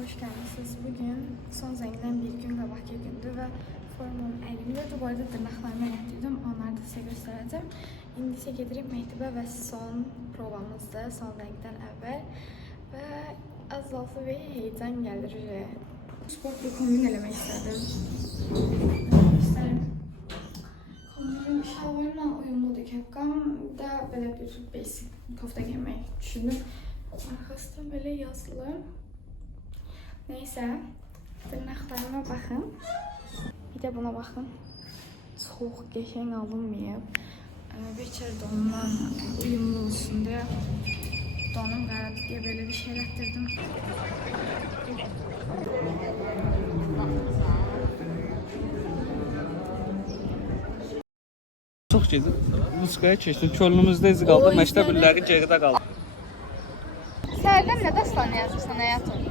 hoş geldiniz. Bugün son zengin bir gün qabaqki gündür və formam əlimdədir. Bu arada dırnaqlarımı yaptırdım. Onları da sizə göstərəcəm. İndi isə gedirik məktəbə və son provamızdır. Son zəngdən əvvəl. Və az da olsa bir heyecan gəlir. Sport bir kombin eləmək istədim. Göstərim. Kombin şalvarla uyumludur. Kepkam da belə bir basic kofta giymək düşündüm. Arkasında böyle yazılı. Neyse, dırnaqlarıma baxın. Bir də buna baxın. Çox qəşəng alınmayıb. Bir donumla uyumlu olsun deyə donum qaradır deyə belə bir şey elətdirdim. Çox gedib. Muskaya keçdim. Könlümüzdə izi qaldı. Məktəb illəri geridə qaldı. Sərdən nə dastan yazırsan həyatım?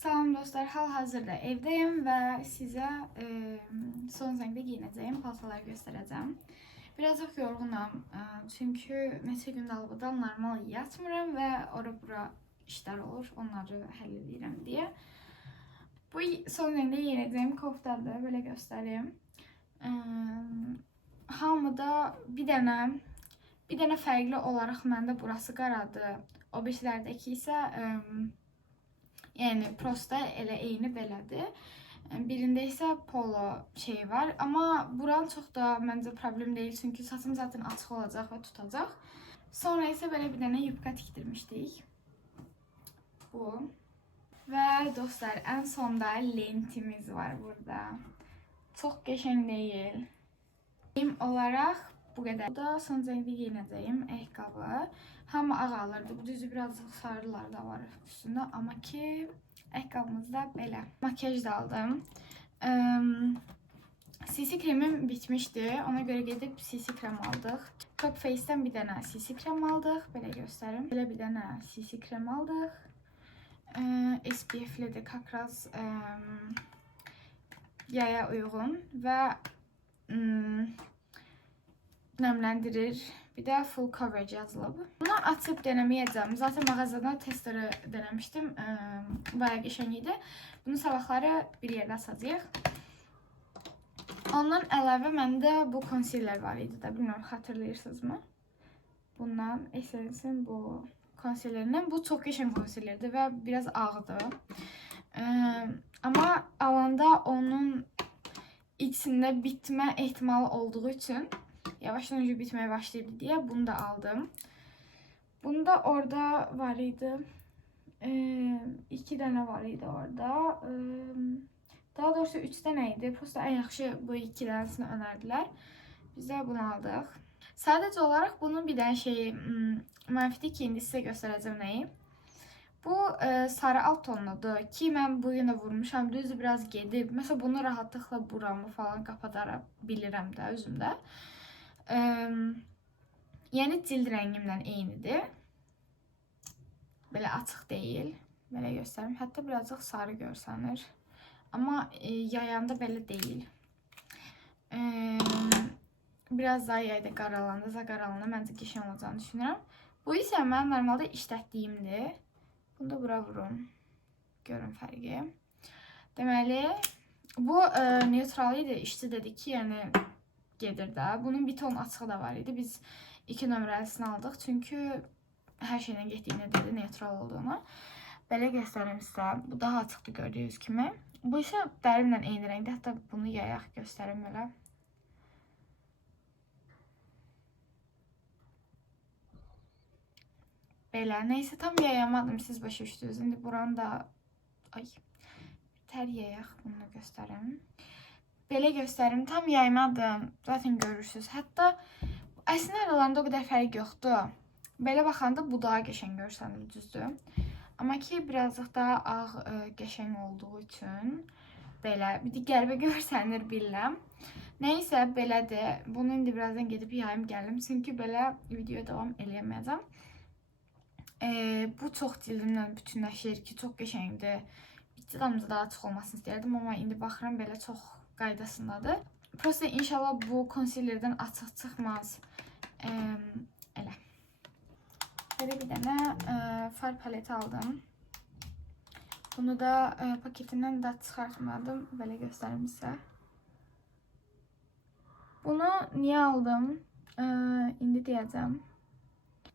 Salam dostlar, hal-hazırda evdəyim və sizə son zəngdə giyinəcəyim paltaları göstərəcəm. Biraz çox yorğunam, çünki neçə gün dalbada normal yatmıram və ora-bura işlər olur, onları həll edirəm deyə. Bu son zəngdə giyinəcəyim koftadır, belə göstəreyim. Hamıda bir dənə fərqli olaraq məndə burası qaradır. O birisilərdəki isə yəni prosta elə eyni belədir. Birində isə polo şey var. Amma buran çox da məncə problem deyil. Çünki saçım zaten açıq olacaq və tutacaq. Sonra isə belə bir dənə yubka tikdirmişdik. Bu. Və dostlar, ən sonda lentimiz var burada. Çox qəşəng deyil. Benim olaraq bu qədər. Bu da son zəngdə giyinəcəyim ayaqqabı. Hamı ağ alırdı. Bu düzü birazcık sarılar da var üstündə. Amma ki ayaqqabımız da belə. Makyaj da aldım. CC kremim bitmişdi. Ona göre gedib CC krem aldıq. Top Face'dən bir dənə CC krem aldıq. Belə göstərim. Belə bir dənə CC krem aldıq. SPF'lidir. Kakraz yaya uyğun və nemləndirir. Bir də full coverage yazılıb. Bunu açıb denəməyəcəm. Zaten mağazadan testleri denemiştim. Bayağı qəşəng idi. Bunu sabahları bir yerdə açacağıq. Ondan əlavə məndə bu concealer var idi də. Bilmiyorum, xatırlayırsınızmı? Bundan Essence'in bu concealerindən. Bu çox qəşəng concealerdir və biraz ağdır. Amma alanda onun içində bitmə ehtimalı olduğu üçün yavaştan önce bitmeye başladı diye bunu da aldım. Bunda orada var idi. 2 dənə var idi orada. Daha doğrusu 3 dənə idi. Prosta ən yaxşı bu 2 dənəsini önərdilər. Biz də bunu aldıq. Sadəcə olaraq bunun bir dənə şeyi mənfidir ki, indi sizə göstərəcəm nəyi. Bu sarı alt tonludur ki, mən bugün də vurmuşam. Düzdür, biraz gedib. Mesela bunu rahatlıqla buramı falan kapatara bilirəm də özümdə. Yəni cild rəngimlə eynidir. Belə açıq deyil. Belə göstərim. Hətta birazcık sarı görsənir. Amma yayanda belə deyil. Biraz daha yayda qaralanda məncə qəşəng olacağını düşünürəm. Bu isə mən normalda işlətdiyimdir. Bunu da bura vurum. Görün fərqi. Deməli, bu neutral idi. İşçi dedi ki, yəni gedir də. Bunun bir ton açığı da var idi. Biz 2 nömrəlisini aldıq. Çünki hər şeylə getdiyini dedi, neutral olduğunu. Belə göstərim sizə. Bu daha açıqdır gördüyünüz kimi. Bu isə dərimlə eyni rəngdə. Hətta bunu yayaq göstərim belə. Belə. Neyse, tam yayamadım. Siz başa düşdünüz. İndi buranı da tər yayaq. Bunu da göstərim. Belə göstərim. Tam yaymadım. Zaten görürsünüz. Hətta əslində aralarında o qədər fərq yoxdur. Belə baxanda bu daha qəşəng görsənir, düzdür. Amma ki birazcık daha ağ qəşəng olduğu üçün belə bir qəribə görsənir bilirəm. Nəysə belədir. Bunu indi birazdan gedib yayım gəlim. Çünki belə videoya davam eləyəməyəcəm. Bu çox cildimlə bütünləşir ki, çox qəşəngdir. Bitcadamda daha açıq olmasını istəyirdim, amma indi baxıram belə çox qaydasındadır. Prosta inşallah bu concealerdən açıq çıxmaz. Elə. Belə bir dənə far paleti aldım. Bunu da paketindən də çıxartmadım. Belə göstərim sizə. Bunu niyə aldım? İndi deyəcəm.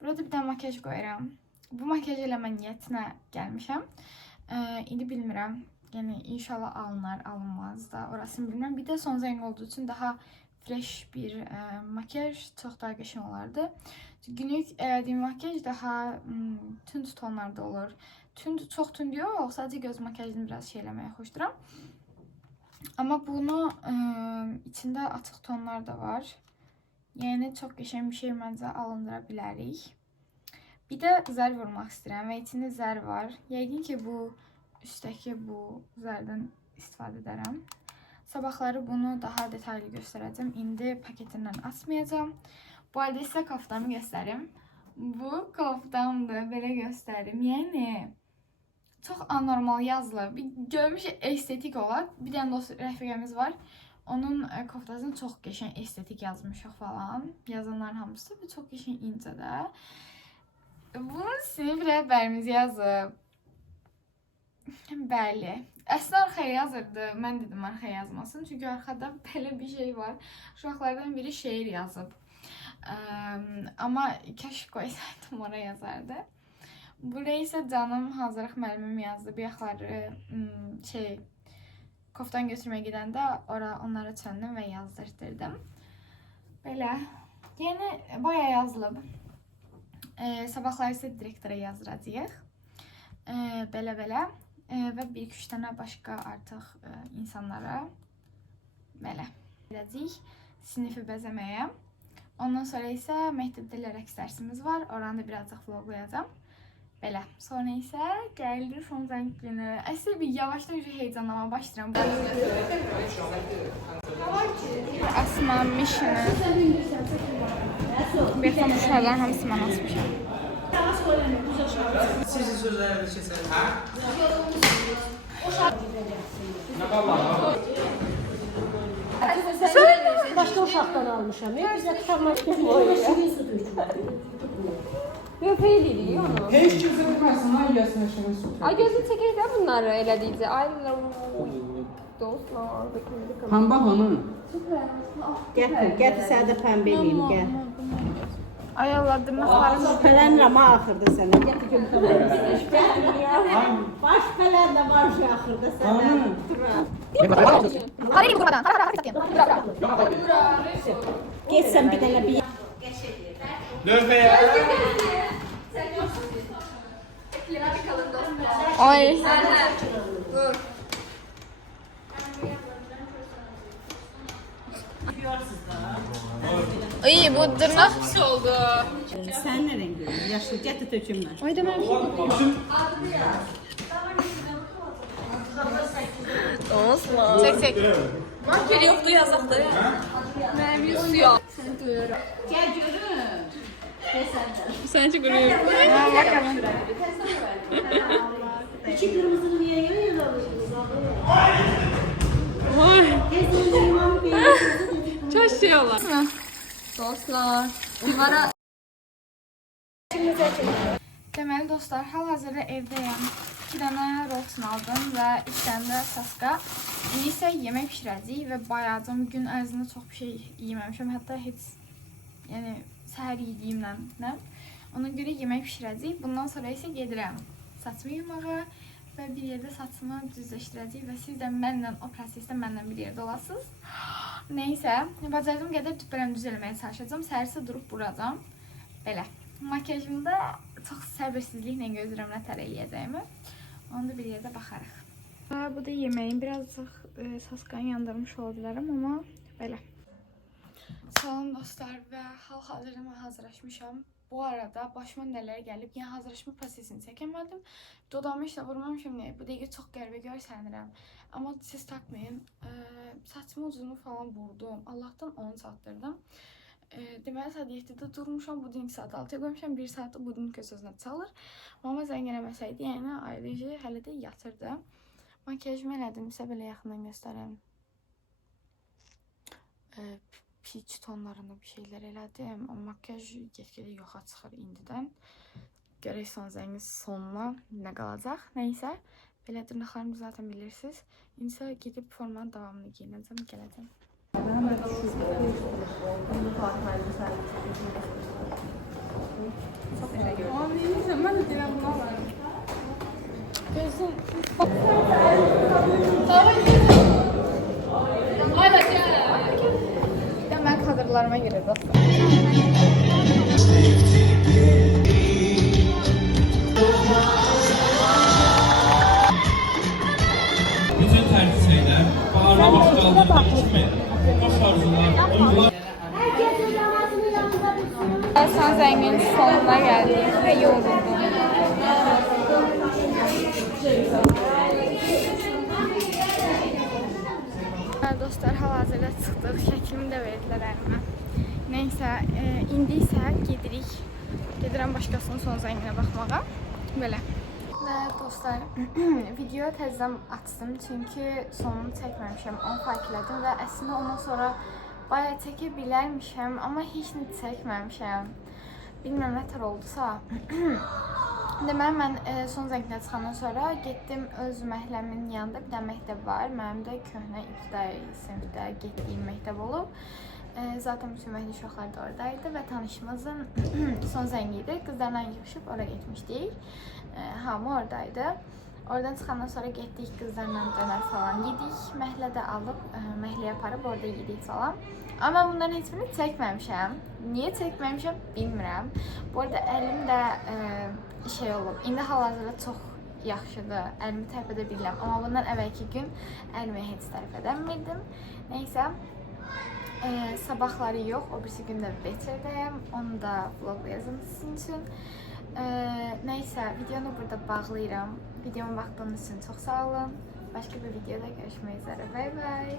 Burada bir dənə makyaj qoyuram. Bu makyaj eləmə niyyətinə gəlmişəm. İndi bilmirəm. Yəni inşallah alınar, alınmaz da. Orasını bilmirəm. Bir də son zəng olduğu üçün daha fresh bir makyaj çox daha qəşəng olardı. Günlük elədiyim makyaj daha tünd tonlarda olur. Çox tünd yox, sadəcə göz makyajını biraz şey eləməyə xoşduram. Amma bunu içində açıq tonlar da var. Yəni çox qəşəng bir şey məncə alındıra bilərik. Bir də zər vurmaq istəyirəm və içində zər var. Yəqin ki bu üstdəki bu zərdən istifadə edərəm. Sabahları bunu daha detaylı göstərəcəm. İndi paketindən açmayacağım. Bu arada sizə koftamı göstərim. Bu koftamdır, belə göstərim. Yəni çox anormal yazılıb. Görmüş estetik olar. Bir dənə dost rəfiqəmiz var. Onun koftasını çox qəşəng estetik yazmışıq falan. Yazanların hamısı və çox qəşəng incə də. Bunu sinif rəhbərimiz yazıb. Bəli. Əslində arxaya yazırdı. Mən dedim arxaya yazmasın. Çünki arxada belə bir şey var. Uşaqlardan biri şeir yazıb. Amma kaş qoysaydım oraya yazardı. Buraya isə canım hazırlıq müəllimim yazdı. Bayaqları koftan götürməyə gedəndə onlara çöndüm və yazdırdım. Belə. Yəni bayağı yazılıb. Sabahları isə direktora yazdıracağıq. Belə-belə. Və bir-iki dənə başqa artıq insanlara belə edəcəyik sinifi bəzəməyə. Ondan sonra isə məktəbdə rəqs dərsimiz var. Oranı da birazcıq vloglayacağım. Belə. Sonra isə gəldi son zəng günü. Əslində bir yavaşdan heyecanlanmaya başlayıram. Asma mişini. Bir tam uşaqların hamısı mən asmışam. Sizin sözlerinizi keçelim. Ha? Başka uşaqdan almışam. Bizə kitablaşmaq oynuyor. Yok öyle değil onu. Heç kim bilməsin, ay yazın aşağı su. Ay gözü çəkək də bunları elədikcə. Ay dostlar. Pambaq onun. Gətir sənə də pəmbə eləyim, gəl. Ay Allah, dırnaqlarım. Şübhələnirəm ha axırda sənə. Gətir gömtəm. Baş şübhələn də var şu axırda sənə. Hayır, buradan. Getsən bir dənə bir Növbəyə. Ay. İyi, bu dırnaq pis oldu. sən nə rəng görürsən? Yaşlı gətir tökünmə. Ay da mən Çək, çək. Marker yoxdu yazaq da ya. Mənim yüz yok. Gəl görün. Sence quruyur. Bakalım. İki qırmızını niyə yayıyorsunuz? Vay. Tez olun imam benim. Çok şey olur. Dostlar. Divara Deməli dostlar, hal-hazırda evdəyəm. 2 dənə rolsun aldım və 2 dənə də saska. İndi isə yemək pişirəcəyik və bayağıdan gün ərzində çox bir şey yeməmişəm. Hətta heç yəni səhər yediyimlə. Ona görə yemək pişirəcəyik. Bundan sonra isə gedirəm saçımı yumağa və bir yerdə saçımı düzləşdirəcəyik və siz də mənlə o prosesdə mənlə bir yerdə olasınız. Nəysə, bacardığım qədər düz eləməyə çalışacağam. Səhərsə durub buracam. Belə. Makyajımda çox səbirsizliklə gözləyirəm nətər eləyəcəyimi. Onu da bir yerdə baxarıq. Bu da yeməyim. Birazcıq saskanı yandırmış ola bilərəm, amma belə. Salam dostlar və hal-hazırda hazırlaşmışam. Bu arada başıma nələr gəlib, yəni hazırlaşma prosesini çəkəmədim. Dodamı işlə vurmamışam, bu dəqiqə çox qəribə görsənirəm. Amma siz takmayın, saçımı uzunu falan vurdum. Allahdan onu çatdırdım. Deməli saat 7-də durmuşam, budinq saat 6-ya qoymuşam, 1 saatda budinq öz-özünə çalır. Mama zəng eləməsəydi, yəni ayrıca hələ də yatırdı. Makyajımı elədim, sizə belə yaxından göstərəm. Peach tonlarında bir şeylər elədim. Makyaj get-gedə yoxa çıxır indidən. Görək son zəngin sonuna nə qalacaq. Nəysə, belə dırnaqlarımı zaten bilirsiniz. İndi isə gedib formanın davamını giyinəcəm, gələcəm. Gözüm. Ya mən kadrlarıma görə dostlar. Bütün tərtib şeylər, bağırma başqa aldığını düşünməyin. Boş arzular, duygular. Son zəngin sonuna gəldik və yoruldum. Dostlar, hal-hazırda çıxdıq. Şəklimi də verdilər əlimə. Nəysə, indi isə gedirəm başqasının son zənginə baxmağa. Belə. Və dostlar, video təzədən açdım çünki sonunu çəkməmişəm, onu fark elədim və əslində ondan sonra bayağı çəkə bilərmişəm, amma heç nə çəkməmişəm. Bilmirəm nə tər oldusa. Deməli, mən son zənginə çıxandan sonra getdim öz məhəlləmin yanında bir dənə məktəb var. Mənim də köhnə ibtidai sinifdə getdiyim məktəb olub. Zaten bütün məhəllə uşaqlar da oradaydı və tanışımızın son zəngi idi. Qızlarla yığışıb oraya getmişdik. Hamı oradaydı. Oradan çıxandan sonra getdik, qızlarla dönər falan yedik. Məhəllədə alıb, məhəlləyə aparıb orada yedik falan. Amma bunların heç birini çəkməmişəm. Niyə çəkməmişəm bilmirəm. Bu arada əlim də şey olub. İndi hal-hazırda çox yaxşıdır. Əlimi tərif edə bilirəm. Amma bundan əvvəlki gün əlimi heç tərif edəmirdim. Nəysə, sabahları yox, o birisi gün də Beçerdəyəm. Onu da vlogda yazım sizin üçün. Nəysə, videonu burada bağlayıram. Videomu baxdığınız üçün çox sağ olun. Başqa bir videoda görüşmək üzrə. Bye bye.